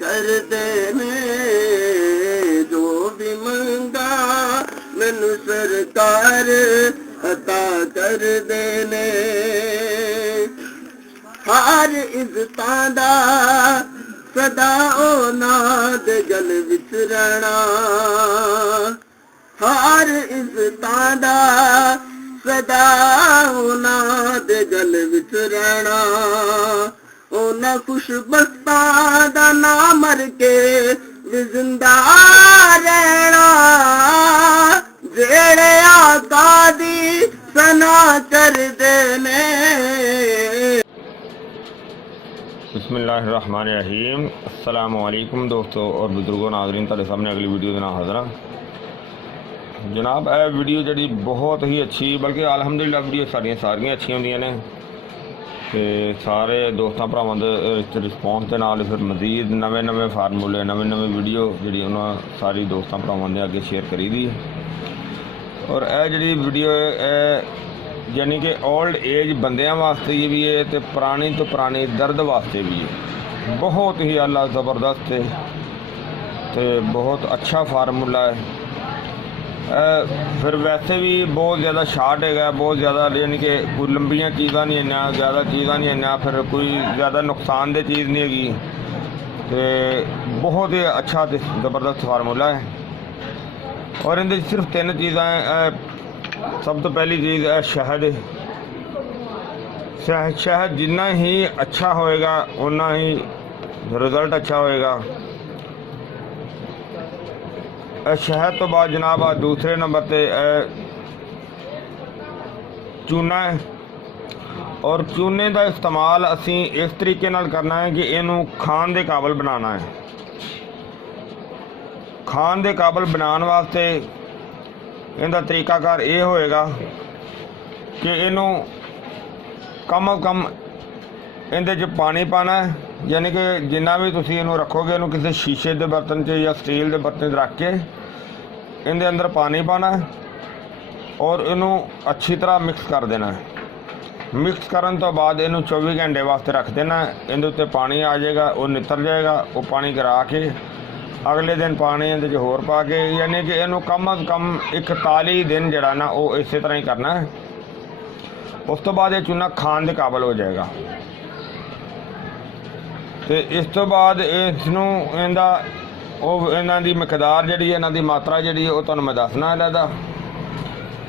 कर देने जो भी मंगा मैनू सरकार अता कर देने हर इज्जतां दा सदा ओना दे गल विच रहना हर इज्जतां दा सदा ओना दे गल विच रहना ओना खुशबख्तां दा ना मर के भी जिंदा रहना जेड़े आका दी सना कर देने। बिस्मिल्लाहिर्रहमानिर्रहीम। अस्सलामुअलैकुम दोस्तों और बुजुर्गों नाज़रीन, तुहाडे सामने अगली वीडियो दे नाल हाज़र हां जनाब। यह वीडियो जी बहुत ही अच्छी, बल्कि अलहमदुलिल्लाह वीडियो सारियां अच्छी होंदियां ने ते सारे दोस्तों भरावां दे रिस्पॉन्स के नाल फिर मजीद नवे फार्मूले नवे वीडियो जी उन्होंने सारी दोस्तों भरावां दे अगे शेयर करी दी है। और यह जी वीडियो यानी कि ओल्ड एज बंदियां वास्ते भी है तो पुरानी दर्द वास्ते भी है। बहुत ही आला ज़बरदस्त है तो बहुत अच्छा फार्मूला है। फिर वैसे भी बहुत ज़्यादा शार्ट है, बहुत ज़्यादा यानी कि कोई लंबियाँ चीज़ा नहीं है, ज़्यादा चीज़ा नहीं है, फिर कोई ज़्यादा नुकसानदेह चीज़ नहीं हैगी। तो बहुत ही अच्छा ज़बरदस्त फार्मूला है। और इनके सिर्फ 3 चीज़ा है। सब तो पहली चीज़ है शहद। शहद जितना ही अच्छा होएगा उतना ही रिज़ल्ट अच्छा होएगा। शहद तो बाद जनाब दूसरे नंबर पे चूना है। और चूने का इस्तेमाल असी इस तरीके नाल करना है कि इनू खान के काबिल बनाना है। खान के काबिल बनाने वास्ते इनका तरीकाकार ये होएगा कि इनू कम अज कम इहदे च पानी पाना है, यानी कि जिन्ना भी तुसीं इनू रखोगे इनू किसी शीशे के बर्तन च या स्टील के बर्तन रख के इनके अंदर पानी पाना है और इनू अच्छी तरह मिक्स कर देना है। मिक्स करन तो बाद इनू 24 घंटे वास्ते रख देना है। इहदे उत्ते पानी आ जाएगा, वो नितर जाएगा, वो पानी गिरा के अगले दिन पानी इहदे च होर पा के, यानी कि इनू कम अज कम 41 दिन जड़ा ना वो इस तरह ही करना है। उस तो बाद ये चूना खान के काबिल हो जाएगा। तो इस तो बाद इसनू इन्हां दी मकदार जिहड़ी है, इन्हां दी मात्रा जिहड़ी है वो तुहानूं मैं दसना लैदा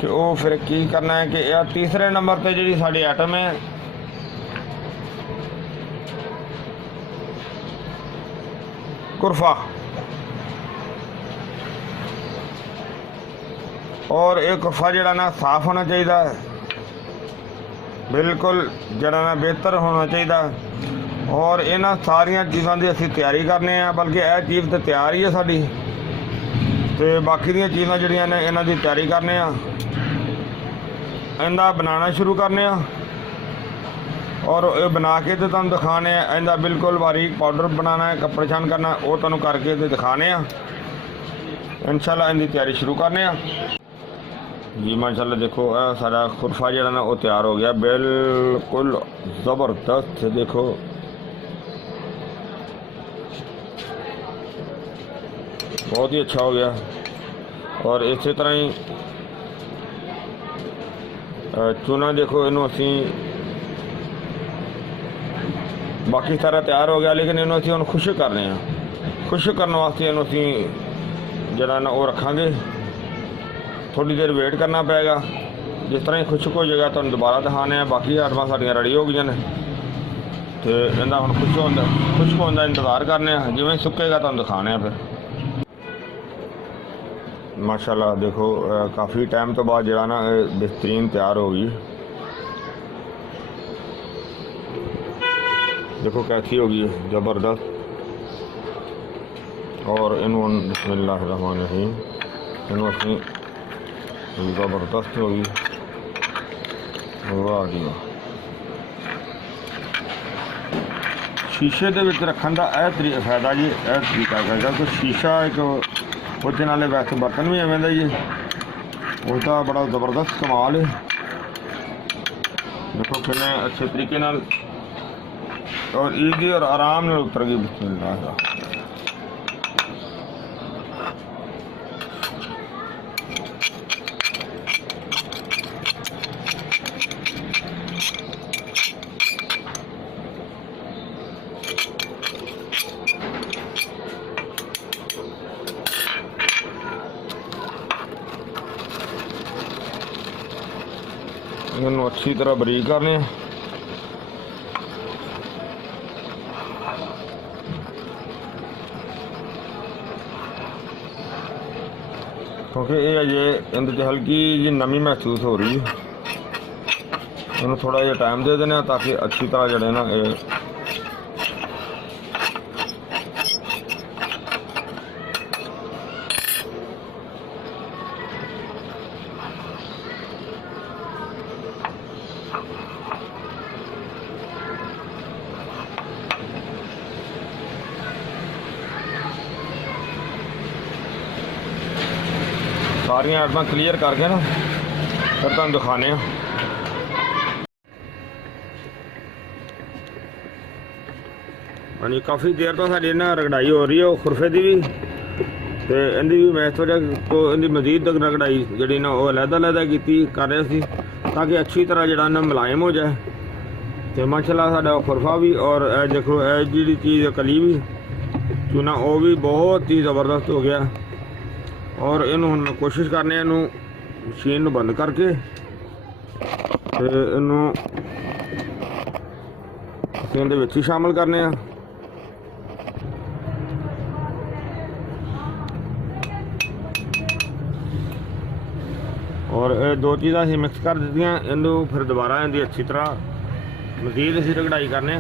कि वो फिर की करना है। कि यह तीसरे नंबर पर जी साड़ी आइटम है कुरफा। और ये कुरफा जड़ा ना साफ होना चाहिए, बिल्कुल जड़ा ना बेहतर होना चाहिए। और इन्हां सारिया चीज़ों की असी तैयारी करने हैं, बल्कि यह चीज़ तो तैयार ही है साड़ी। तो बाकी दी चीज़ां जिहड़ियां ने इन्हां दी तैयारी करने इनका बनाना शुरू करने। और ये बना के तो तुहानूं दिखाने इनका बिल्कुल बारीक पाउडर बनाना है, परेशान करना वो तुहानूं करके तो दिखाने इंशाल्लाह। इनकी तैयारी शुरू करने जी माशाल्लाह। देखो सारा खुरफा जो ना वो तैयार हो गया, बिल्कुल ज़बरदस्त। देखो बहुत ही अच्छा हो गया। और इस तरह ही चूना देखो इनू असी बाकी सारा तैयार हो गया, लेकिन इनू असी खुश्क करने खुश्क करने वास्ते इनू असी जरा ना वो रखांगे। थोड़ी देर वेट करना पेगा, जिस तरह ही खुश्क हो जाएगा तो दोबारा दिखाने। बाकी आइटमां साड़ियां रेडी हो गई ने तो इनका हम खुश्क होने इंतज़ार करने। जिवें सुकेगा तो दिखाने फिर माशाल्लाह। देखो काफ़ी टाइम तो बाद जरा ना बेहतरीन तैयार हो गई। देखो कैसी होगी ज़बरदस्त। और इनू बिस्मिल्लाहिर्रहमानिर्रहीम इनू अपनी ज़बरदस्त होगी। वाह जी वाह। शीशे के विच रखने का यह फायदा जी, यह तरीका है कि शीशा एक उसके नाले वैसे बर्तन भी एवं जी, उसका बड़ा ज़बरदस्त कमाल है। देखो कितने अच्छे तरीके नाल और ईजी और आराम नाल उतर गई। बिस्मिल्लाह। इन्हों अच्छी तरह बरीक करने, क्योंकि ये अजे इनके हल्की जी नमी महसूस हो रही है। इन्हों थोड़ा जहा टाइम दे देने ताकि अच्छी तरह जड़े ना ये सारिया आइटम क्लीयर करके ना फिर तुम दिखाने। हाँ जी, काफ़ी देर तो साड़ी ना रगड़ाई हो रही है खुरफे की भी, तो इनकी भी मैं थोड़ा तो इनकी मजीद रगड़ाई जी ना वो अलहदा की कर रहे थे ताकि अच्छी तरह जरा ना मुलायम हो जाए। तो माशाल्लाह साडा खुरफा भी और देखो जी चीज़ कली भी चूना वो भी बहुत ही ज़बरदस्त हो गया। और इनू हम कोशिश करने इनू मशीन बंद करके इनू इहदे विच ही शामिल करने। और दो चीज़ां असीं मिक्स कर दित्तियां, इनू फिर दोबारा इनकी अच्छी तरह मजीद असीं रगड़ाई करने।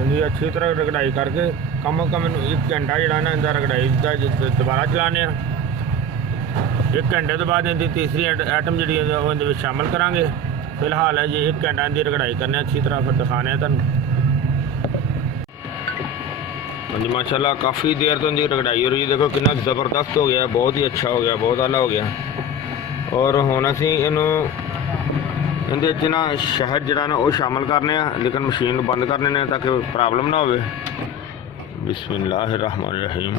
इनकी अच्छी तरह रगड़ाई करके कम अज कम 1 घंटा जरा ना इनका रगड़ाई का दोबारा चलाने। 1 घंटे तो बाद इनकी तीसरी आइटम जी इहदे शामिल करांगे। फिलहाल है जी 1 घंटा इनकी रगड़ाई करने अच्छी तरह, फिर दिखाने तुहानूं। हाँ जी, माशाल्लाह काफ़ी देर तो इनकी रगड़ाई हो रही है। देखो कितना ज़बरदस्त हो गया, बहुत ही अच्छा हो गया, बहुत आला हो गया। और हुण असीं इहनूं इहदे च ना शहद जरा ना वो शामिल करने, लेकिन मशीन बंद करने ने ताकि प्रॉब्लम ना हो। बिस्मिल्लाहिर्रहमानिर्रहीम।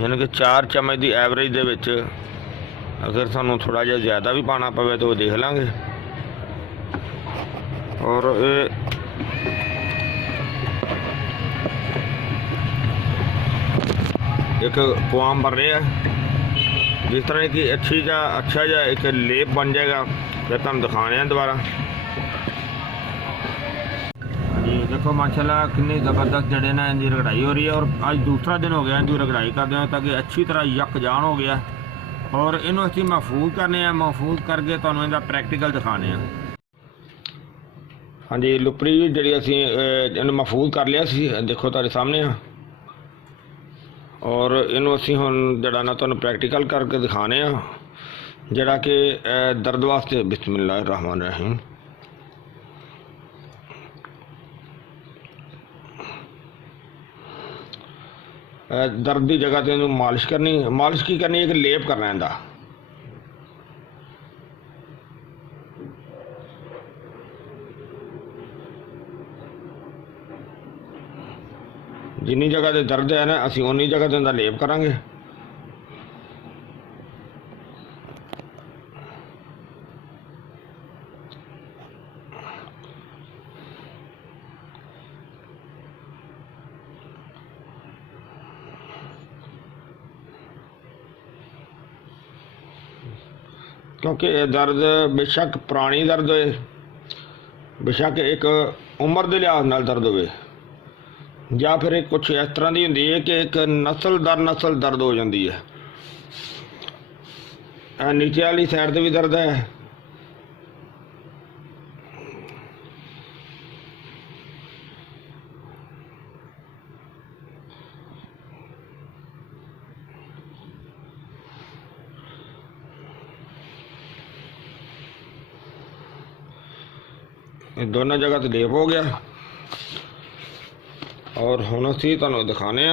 यानी कि 4 चम्मच की एवरेज दे विच अगर सानू थोड़ा जिहा ज़्यादा भी पाना पवे तो देख लांगे। और एक पुआम बन रहा है, जिस तरह की अच्छा जा एक लेप बन जाएगा, फिर तुम दिखाने दोबारा। जी देखो माशाल्लाह कितनी ज़बरदस्त जड़े ना इनकी रगड़ाई हो रही है। और आज दूसरा दिन हो गया इनकी रगड़ाई करते हैं ताकि अच्छी तरह यकजान हो गया। और इन्हों असीं महफूज करने, महफूज करके तुहानूं इहदा प्रैक्टिकल दिखाने। हाँ जी, लुपरी जी असीं इन्हूं महफूज कर लिया सी, देखो तुहाडे सामने आ। और इन्हों असीं हुण जड़ा ना तुहानूं प्रैक्टिकल करके दिखाने जड़ा कि दर्द वास्ते। बिस्मिल्लाहिर्रहमानिर्रहीम। दर्द की जगह तो इन्हूं मालिश करनी, मालिश की करनी, एक लेप करना इहदा। जिन्नी जगह ते दर्द है ना असीं उन्नी जगह ते इहदा लेप करांगे। क्योंकि दर्द बेशक पुरानी दर्द होए, बेशक एक उम्र के लिहाज नाल दर्द होवे, या फिर एक कुछ इस तरह की होंदी है कि एक नस्ल दर नस्ल दर्द हो जाती है। नीचे वाली साइड से भी दर्द है, दोनों जगह तो लेप हो गया। और हुण असीं तुहानूं दिखाने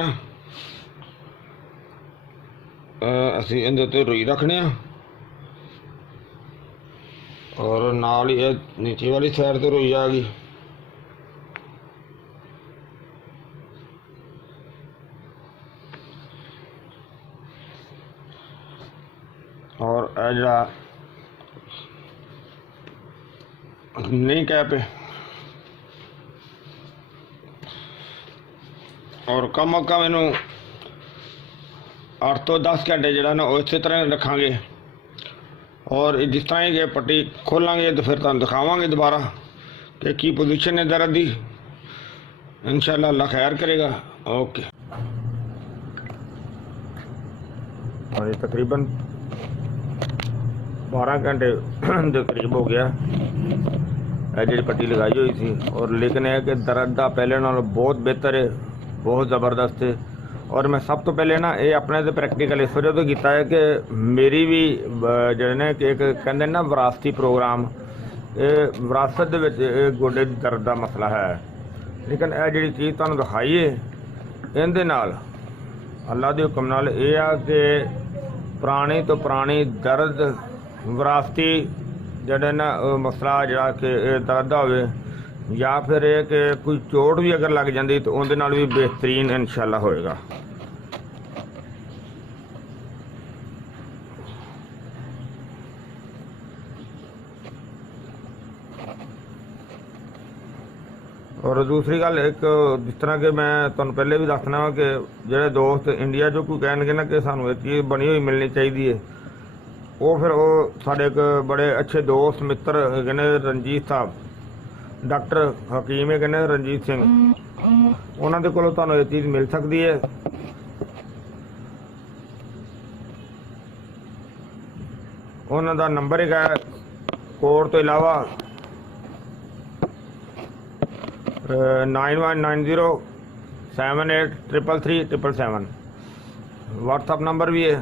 असीं इहदे उत्ते रुई रखने और नाल ही नीचे वाली साइड तो रुई आ गई। और जरा नहीं कैप है और कम अज कम इनू 8 तो 10 घंटे जो ना इस तरह रखांगे। और जिस तरह ही पट्टी खोलेंगे तो फिर तुम दिखावांगे दोबारा कि की पोजीशन है दर्द की। इंशाल्लाह अल्लाह खैर करेगा। ओके, और ये तकरीबन 12 घंटे के करीब हो गया जी पट्टी लगाई हुई थी। और लेकिन है कि दर्द का पहले नालों बहुत बेहतर है, बहुत ज़बरदस्त है। और मैं सब तो पहले ना ये अपने से प्रैक्टिकल इस वजह तो किया है कि मेरी भी जो ने कि एक कहते ना विरासती प्रोग्राम, ये विरासत के गोडे दर्द का मसला है। लेकिन यह जी चीज़ तुहानूं दिखाई है इहदे नाल अल्लाह के हुक्म नाल ये आ कि पुरानी तो पुरानी दर्द विरासती जड़े ना मसला जड़ा कि दर्द होवे या फिर ये कि कोई चोट भी अगर लग जाती तो उहदे नाल भी बेहतरीन इंशाल्लाह होएगा। और दूसरी गल एक जिस तरह के मैं तुहानूं पहले भी दसना वा कि जेडे दोस्त इंडिया जो कोई कहणगे ना कि सानूं ये चीज़ बनी हुई मिलनी चाहिए है, वो फिर वो साडे एक बड़े अच्छे दोस्त मित्र है ने रंजीत साहब, डॉक्टर हकीम है ने रंजीत सिंह, उन्होंने कोलों तुहानूं ये चीज़ मिल सकती है। उन्होंने नंबर है कोड तो इलावा 9190783337 व्हाट्सअप नंबर भी है।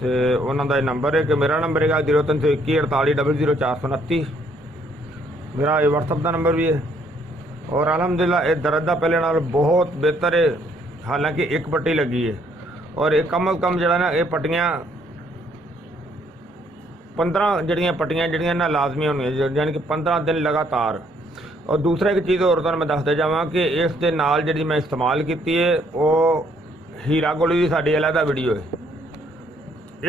तो उन्होंने नंबर है कि मेरा नंबर है 032148000429, मेरा ये व्हाट्सअप का नंबर भी है। और अलहमदिल्ला ये दर्द का पहले नाल बहुत बेहतर है। हालांकि एक पट्टी लगी है और एक कम अज कम जरा ना ये पट्टियाँ 15 जड़ियाँ पट्टियाँ जड़ियाँ ना लाजमी होनी, यानी कि 15 दिन लगातार। और दूसरा एक चीज़ और तुहानूं मैं दसदा जावां कि इस दे नाल जिहड़ी मैं इस्तेमाल की है वो हीरा गोली की साडी अलहदा वीडियो है।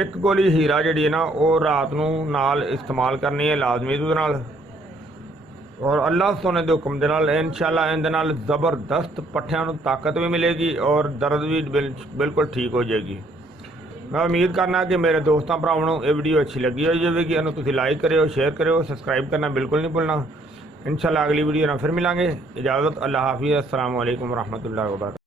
एक गोली हीरा जी ना वो रात नूं नाल इस्तेमाल करनी है लाजमी दूध नाल। और अल्लाह सोने के हुक्म के नाल इंशाल्लाह इहदे नाल ज़बरदस्त पट्ठियां नूं ताकत भी मिलेगी और दर्द भी बिल्कुल ठीक हो जाएगी। मैं उम्मीद करना कि मेरे दोस्तों भरावां नूं ये वीडियो अच्छी लगी होगी। इहनूं तुसीं लाइक करियो, शेयर करियो, सबसक्राइब करना बिल्कुल नहीं भुलना। इंशाल्लाह अगली वीडियो ना फिर मिलांगे। इजाज़त, अल्लाह हाफिज़, अस्सलामु अलैकुम वरहमतुल्लाहि वबरकातुहू।